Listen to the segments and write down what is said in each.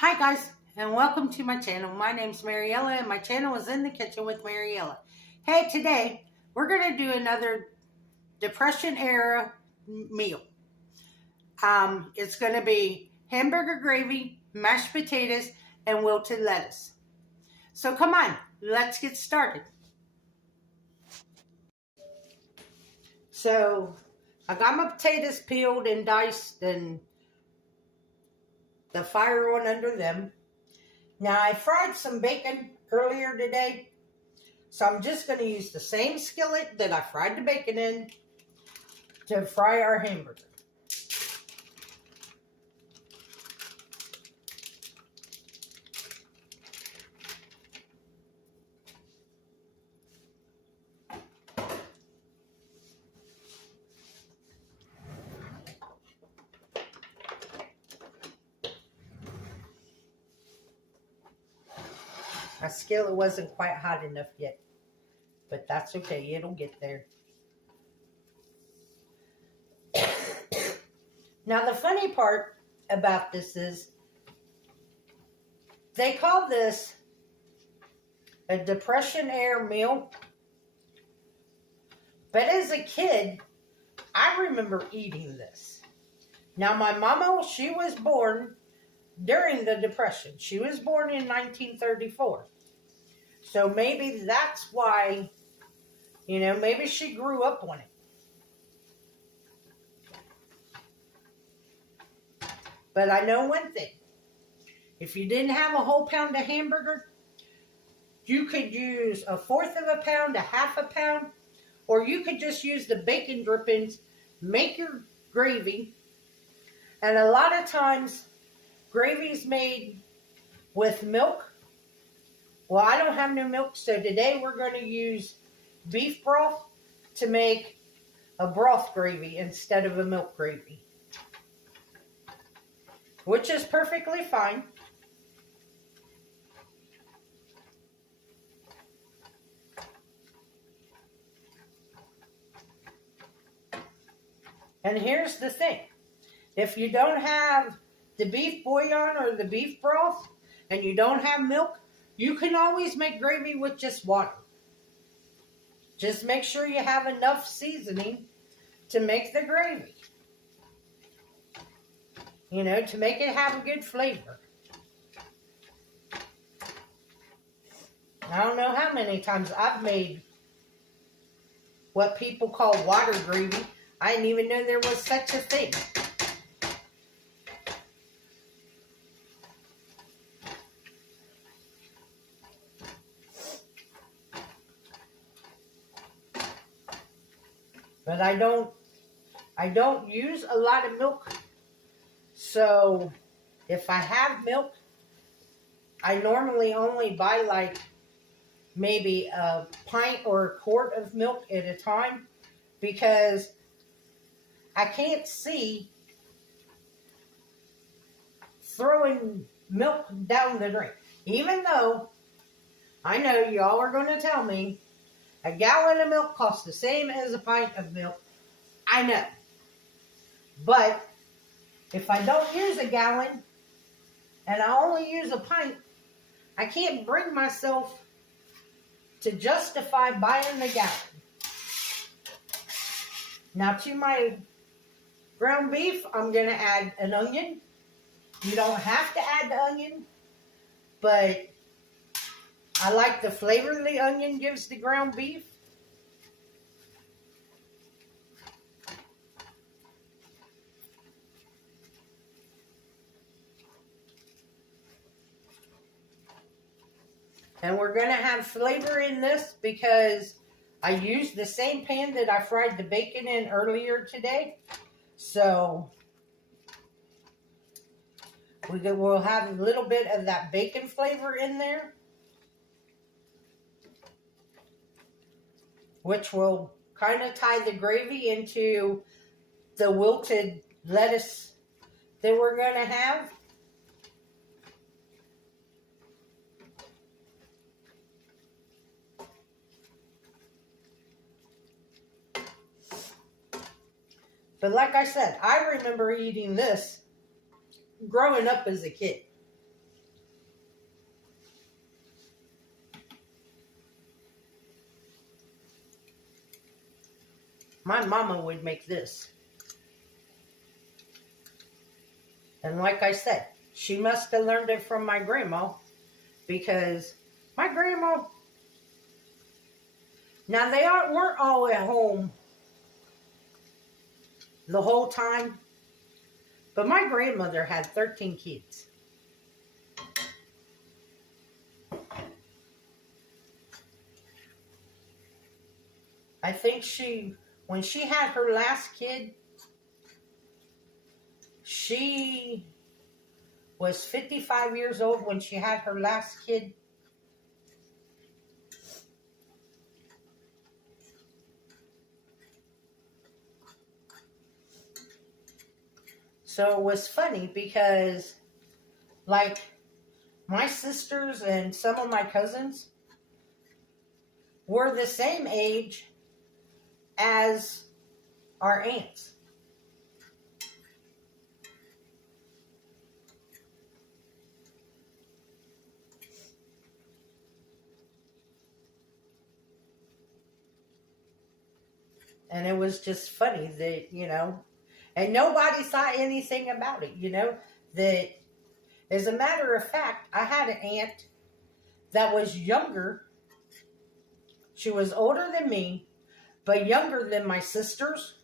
Hi guys, and welcome to my channel. My name's Mariella, and my channel is In the Kitchen with Mariella. Hey, today we're going to do another Depression era meal. It's going to be hamburger gravy, mashed potatoes, and wilted lettuce. So come on, let's get started. So I got my potatoes peeled and diced and the fire on under them. Now, I fried some bacon earlier today, so I'm just going to use the same skillet that I fried the bacon in to fry our hamburger. My skillet wasn't quite hot enough yet, but that's okay. It'll get there. Now, the funny part about this is they call this a Depression era meal, but as a kid, I remember eating this. Now, my mama, she was born during the Depression. She was born in 1934. So maybe that's why, maybe she grew up on it. But I know one thing. If you didn't have a whole pound of hamburger, you could use 1/4 of a pound, 1/2 pound, or you could just use the bacon drippings, make your gravy. And a lot of times, gravy's made with milk. Well, I don't have no milk, so today we're going to use beef broth to make a broth gravy instead of a milk gravy, which is perfectly fine. And here's the thing. If you don't have the beef bouillon or the beef broth and you don't have milk, you can always make gravy with just water. Just make sure you have enough seasoning to make the gravy. To make it have a good flavor. I don't know how many times I've made what people call water gravy. I didn't even know there was such a thing. But I don't use a lot of milk. So if I have milk, I normally only buy like maybe a pint or a quart of milk at a time, because I can't see throwing milk down the drain. Even though I know y'all are going to tell me a gallon of milk costs the same as a pint of milk. I know. But if I don't use a gallon and I only use a pint, I can't bring myself to justify buying the gallon. Now, to my ground beef, I'm going to add an onion. You don't have to add the onion, but I like the flavor the onion gives the ground beef. And we're going to have flavor in this because I used the same pan that I fried the bacon in earlier today. So we'll have a little bit of that bacon flavor in there, which will kind of tie the gravy into the wilted lettuce that we're going to have. But like I said, I remember eating this growing up as a kid. my mama would make this. And like I said, she must have learned it from my grandma, because my grandma, now they weren't all at home the whole time, but my grandmother had 13 kids. I think when she had her last kid, she was 55 years old when she had her last kid. So it was funny because, like, my sisters and some of my cousins were the same age as our aunts. And it was just funny that, and nobody saw anything about it, that, as a matter of fact, I had an aunt that was younger. She was older than me, but younger than my sisters.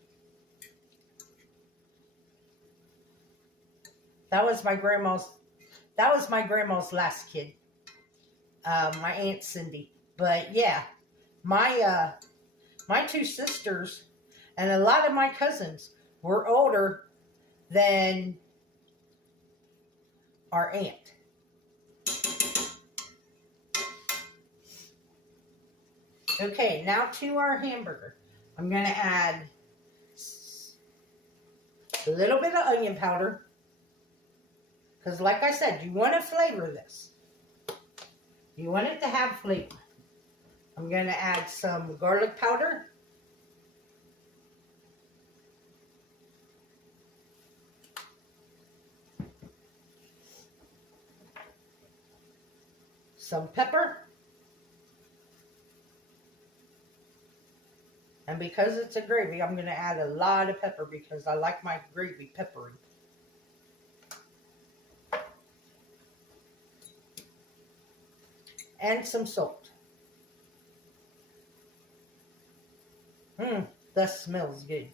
That was my grandma's last kid. My Aunt Cindy. But yeah, my two sisters and a lot of my cousins were older than our aunt. Okay, now to our hamburger. I'm going to add a little bit of onion powder, because like I said, you want to flavor this. You want it to have flavor. I'm going to add some garlic powder. Some pepper. And because it's a gravy, I'm going to add a lot of pepper because I like my gravy peppery. And some salt. That smells good.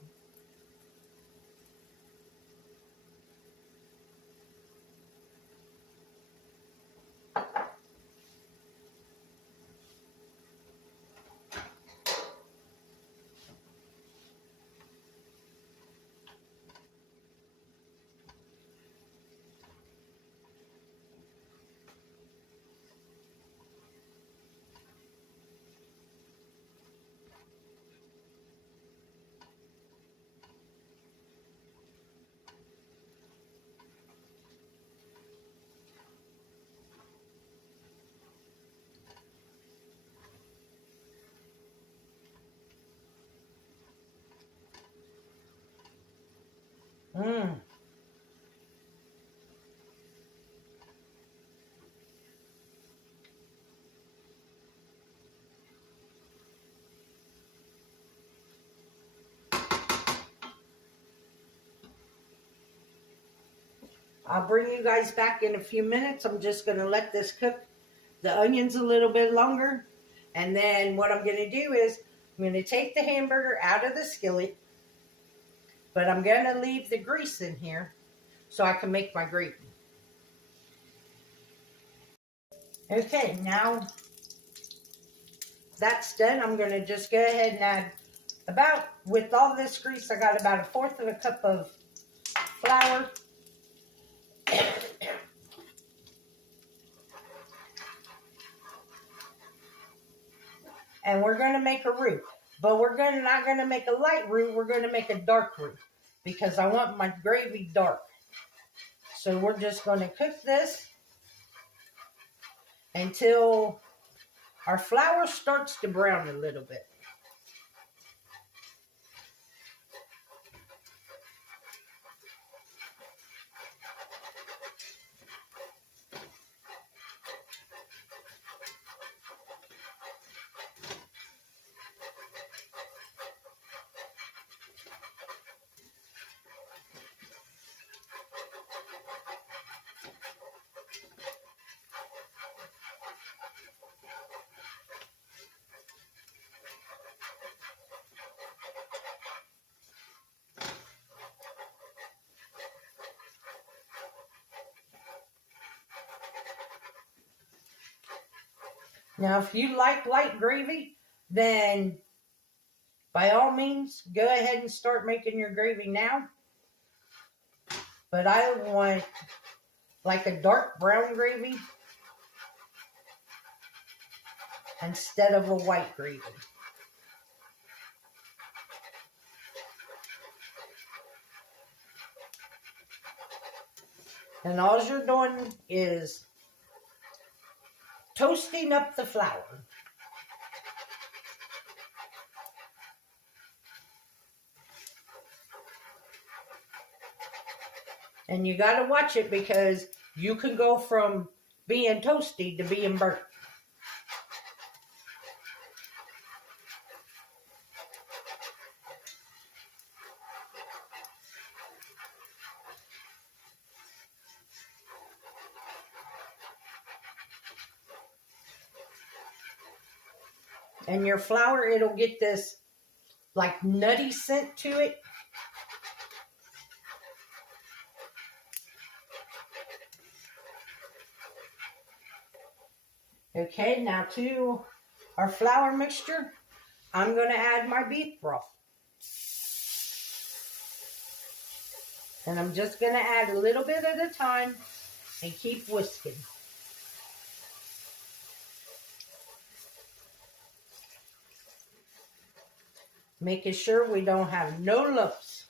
I'll bring you guys back in a few minutes. I'm just going to let this cook the onions a little bit longer. And then what I'm going to do is I'm going to take the hamburger out of the skillet. But I'm going to leave the grease in here so I can make my gravy. Okay, now that's done. I'm going to just go ahead and add with all this grease, I got about 1/4 of a cup of flour. And we're going to make a roux. But we're not going to make a light roux. We're going to make a dark roux. Because I want my gravy dark. So we're just going to cook this until our flour starts to brown a little bit. Now, if you like light gravy, then by all means, go ahead and start making your gravy now. But I want like a dark brown gravy instead of a white gravy. And all you're doing is toasting up the flour. And you got to watch it because you can go from being toasty to being burnt. And your flour, it'll get this like nutty scent to it. Okay, now to our flour mixture, I'm going to add my beef broth. And I'm just going to add a little bit at a time and keep whisking. Making sure we don't have no lumps.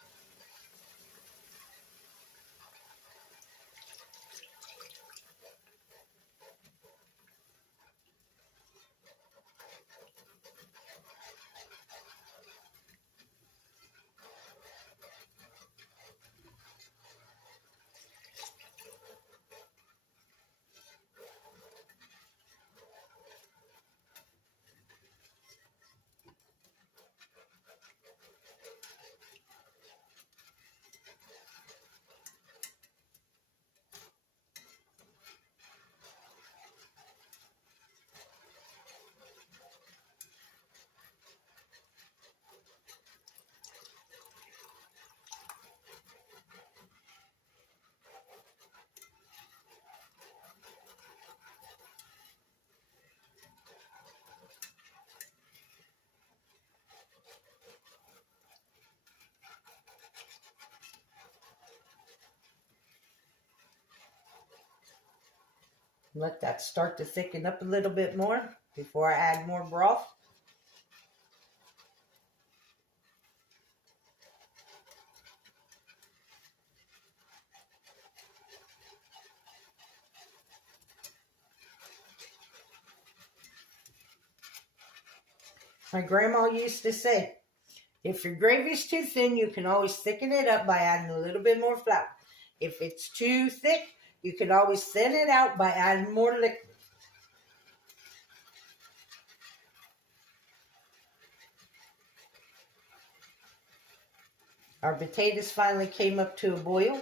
Let that start to thicken up a little bit more before I add more broth. My grandma used to say, if your gravy's too thin, you can always thicken it up by adding a little bit more flour. If it's too thick, you can always thin it out by adding more liquid. Our potatoes finally came up to a boil.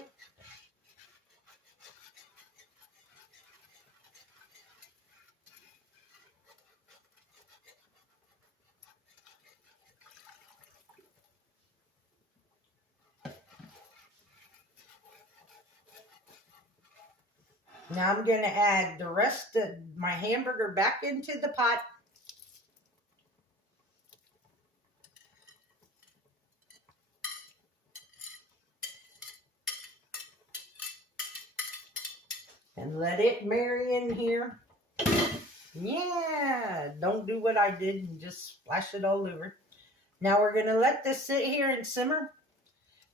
Now I'm going to add the rest of my hamburger back into the pot. And let it marry in here. Yeah, don't do what I did and just splash it all over. Now we're going to let this sit here and simmer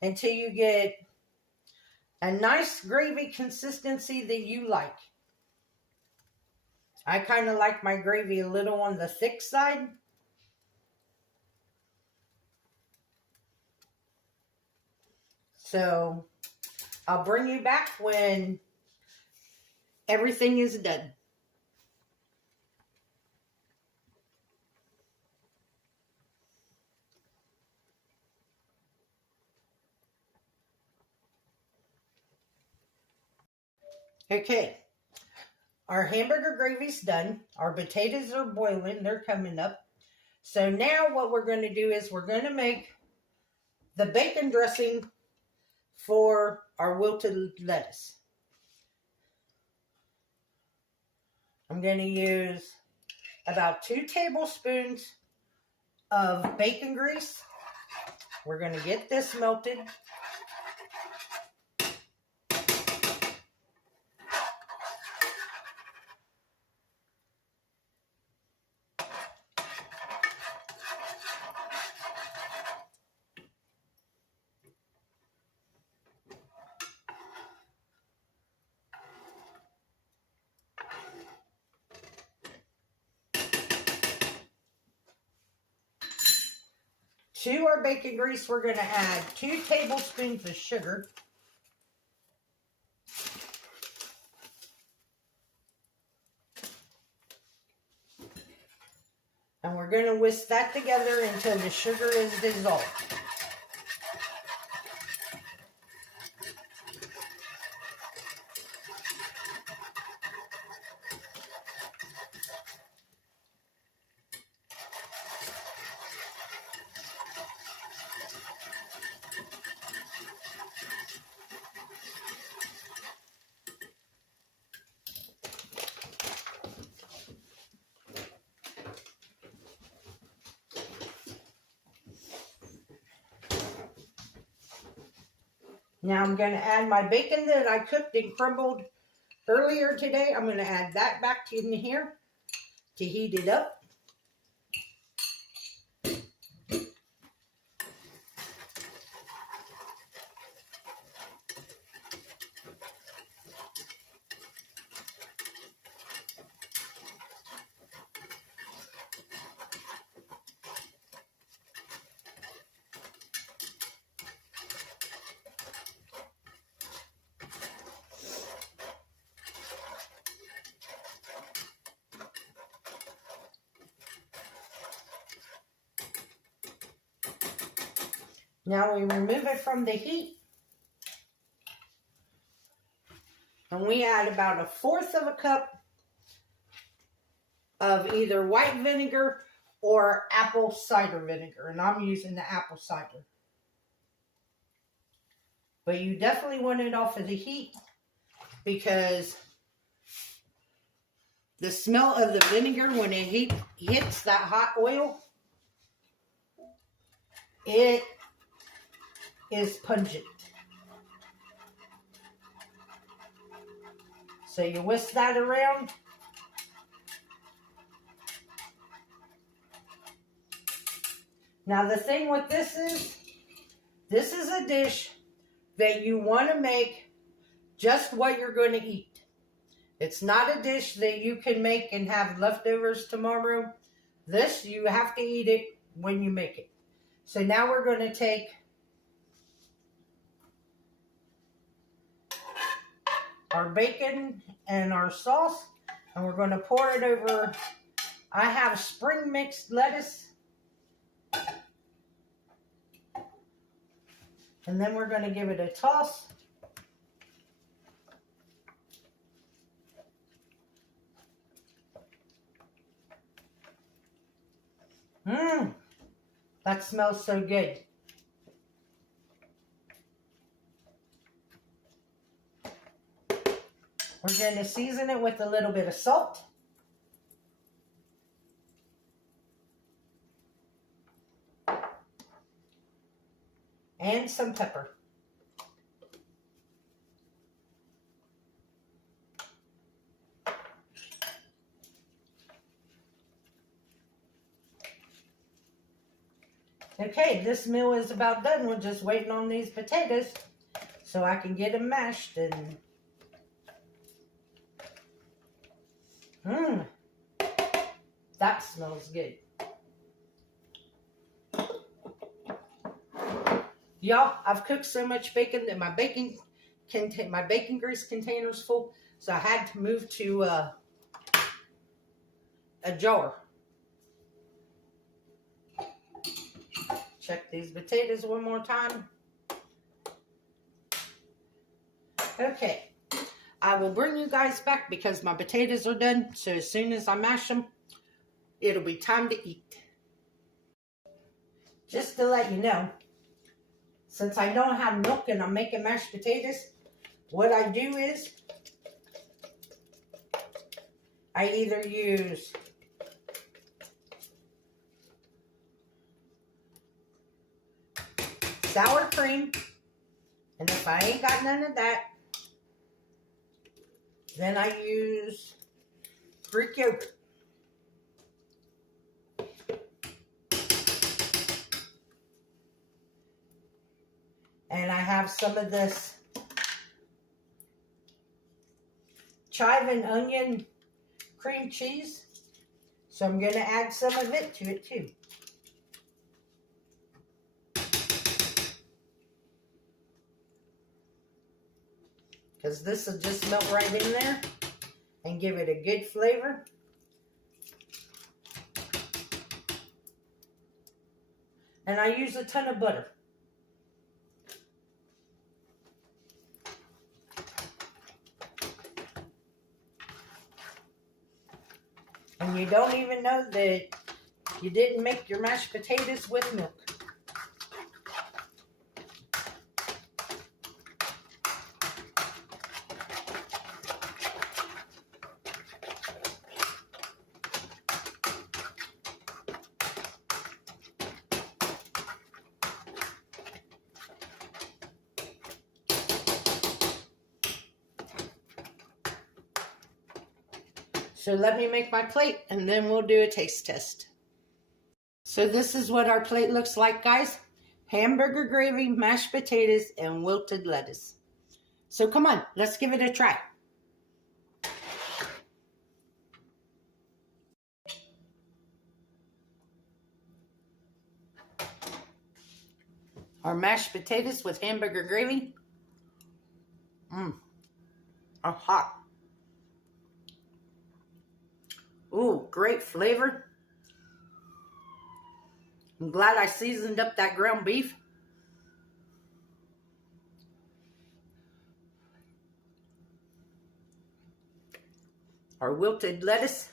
until you get a nice gravy consistency that you like. I kind of like my gravy a little on the thick side. So I'll bring you back when everything is done. Okay, our hamburger gravy's done. Our potatoes are boiling. They're coming up. So now what we're going to do is we're going to make the bacon dressing for our wilted lettuce. I'm going to use about 2 tablespoons of bacon grease. We're going to get this melted. To our bacon grease, we're going to add 2 tablespoons of sugar. And we're going to whisk that together until the sugar is dissolved. Now I'm going to add my bacon that I cooked and crumbled earlier today. I'm going to add that back in here to heat it up. Now we remove it from the heat, and we add about 1/4 cup of either white vinegar or apple cider vinegar, and I'm using the apple cider. But you definitely want it off of the heat because the smell of the vinegar when it hits that hot oil, it is pungent. So you whisk that around. Now the thing with this is a dish that you want to make just what you're going to eat. It's not a dish that you can make and have leftovers tomorrow. This, you have to eat it when you make it. So now we're going to take our bacon and our sauce, and we're going to pour it over. I have spring mixed lettuce, and then we're going to give it a toss. That smells so good. We're going to season it with a little bit of salt. And some pepper. Okay, this meal is about done. We're just waiting on these potatoes so I can get them mashed. And that smells good. Y'all, I've cooked so much bacon that my bacon grease container's full, so I had to move to a jar. Check these potatoes one more time. Okay, I will bring you guys back because my potatoes are done. So as soon as I mash them, it'll be time to eat. Just to let you know, since I don't have milk and I'm making mashed potatoes, what I do is I either use sour cream. And if I ain't got none of that, then I use Greek yogurt. And I have some of this chive and onion cream cheese. So I'm going to add some of it to it too. Because this will just melt right in there and give it a good flavor. And I use a ton of butter. And you don't even know that you didn't make your mashed potatoes with milk. So let me make my plate and then we'll do a taste test. So this is what our plate looks like, guys. Hamburger gravy, mashed potatoes, and wilted lettuce. So come on, let's give it a try. Our mashed potatoes with hamburger gravy. Are hot. Ooh, great flavor. I'm glad I seasoned up that ground beef. Our wilted lettuce.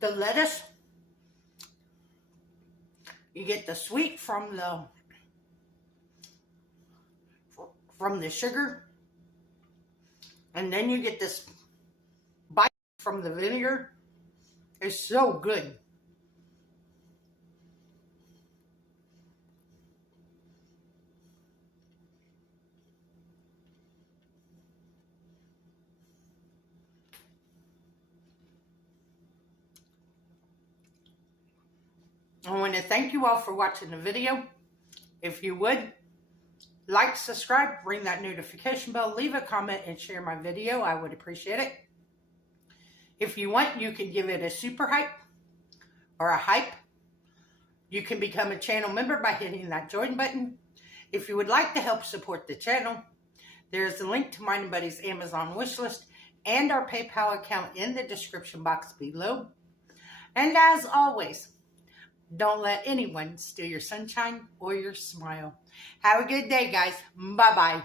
The lettuce, you get the sweet from the sugar, and then you get this bite from the vinegar. It's so good. I want to thank you all for watching the video. If you would, like, subscribe, ring that notification bell, leave a comment, and share my video. I would appreciate it. If you want, you can give it a super hype or a hype. You can become a channel member by hitting that join button. If you would like to help support the channel, there's a link to mine and Buddy's Amazon wishlist and our PayPal account in the description box below. And as always, don't let anyone steal your sunshine or your smile. Have a good day, guys. Bye-bye.